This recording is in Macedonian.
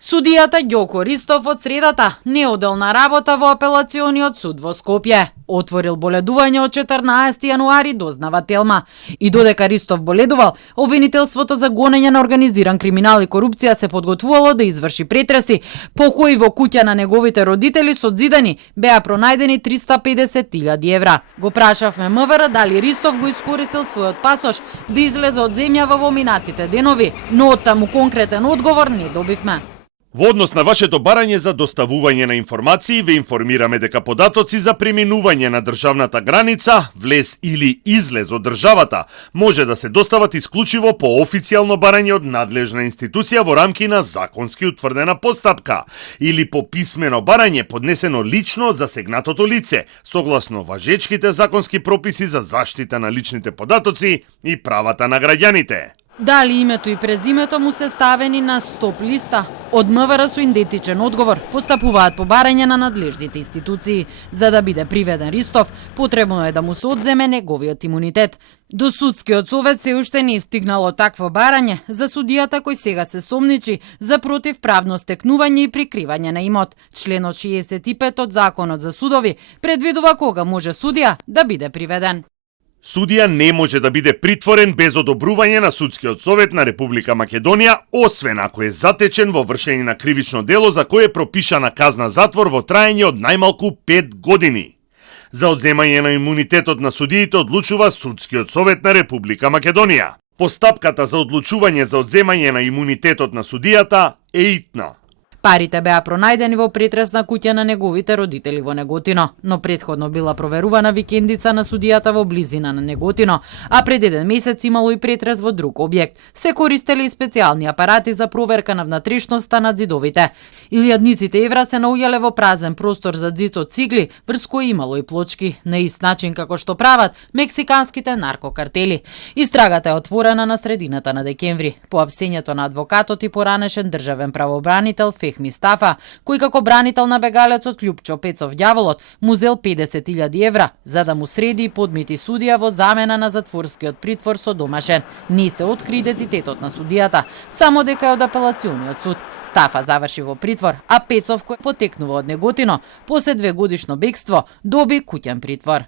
Судијата Ѓоко Ристов од средата неоделна работа во апелациониот суд во Скопје. Отворил боледување од 14 јануари, дознава Телма. И додека Ристов боледувал, обвинителството за гонење на организиран криминал и корупција се подготвувало да изврши претреси, по кои во куќа на неговите родители со зидани беа пронајдени 350.000 евра. Го прашавме МВР дали Ристов го искористил својот пасош да излезе од земјава во минатите денови, но од таму конкретен одговор не добивме. Во однос на вашето барање за доставување на информации, ве информираме дека податоци за преминување на државната граница, влез или излез од државата, може да се достават исклучиво по официјално барање од надлежна институција во рамки на законски утврдена постапка или по писмено барање поднесено лично за сегнатото лице, согласно важечките законски прописи за заштита на личните податоци и правата на граѓаните. Дали името и презимето му се ставени на стоп листа? Од МВР со идентичен одговор постапуваат по барање на надлежните институции. За да биде приведен Ристов, потребно е да му се одземе неговиот имунитет. До судскиот совет се уште не стигнало такво барање за судијата кој сега се сомничи за противправно стекнување и прикривање на имот. Членот 65 од Законот за судови предвидува кога може судија да биде приведен. Судија не може да биде притворен без одобрување на Судскиот совет на Република Македонија, освен ако е затечен во вршење на кривично дело за кое е пропишана казна затвор во траење од најмалку 5 години. За одземање на имунитетот на судиите одлучува Судскиот совет на Република Македонија. Постапката за одлучување за одземање на имунитетот на судијата е итна. Парите беа пронајдени во претресна куќа на неговите родители во Неготино, но претходно била проверувана викендица на судијата во близина на Неготино, а пред 1 месец имало и претрес во друг објект. Се користеле и специјални апарати за проверка на внатрешноста на ѕидовите. Илјадниците евра се наоѓале во празен простор за ѕид од цигли, врз кои имало и плочки, на ист начин како што прават мексиканските наркокартели. Истрагата е отворена на средината на декември, по апсењето на адвокатот и поранешен државен правобранител Мистафа, кој како бранител на бегалецот Љупчо Пецов Ѓаволот му зел 50.000 евра за да му среди и подмити судија во замена на затворскиот притвор со домашен. Не се откри идентитетот на судијата, само дека е од апелациониот суд. Стафа заврши во притвор, а Пецов, кој потекнува од Неготино, после 2 годишно бегство, доби куќен притвор.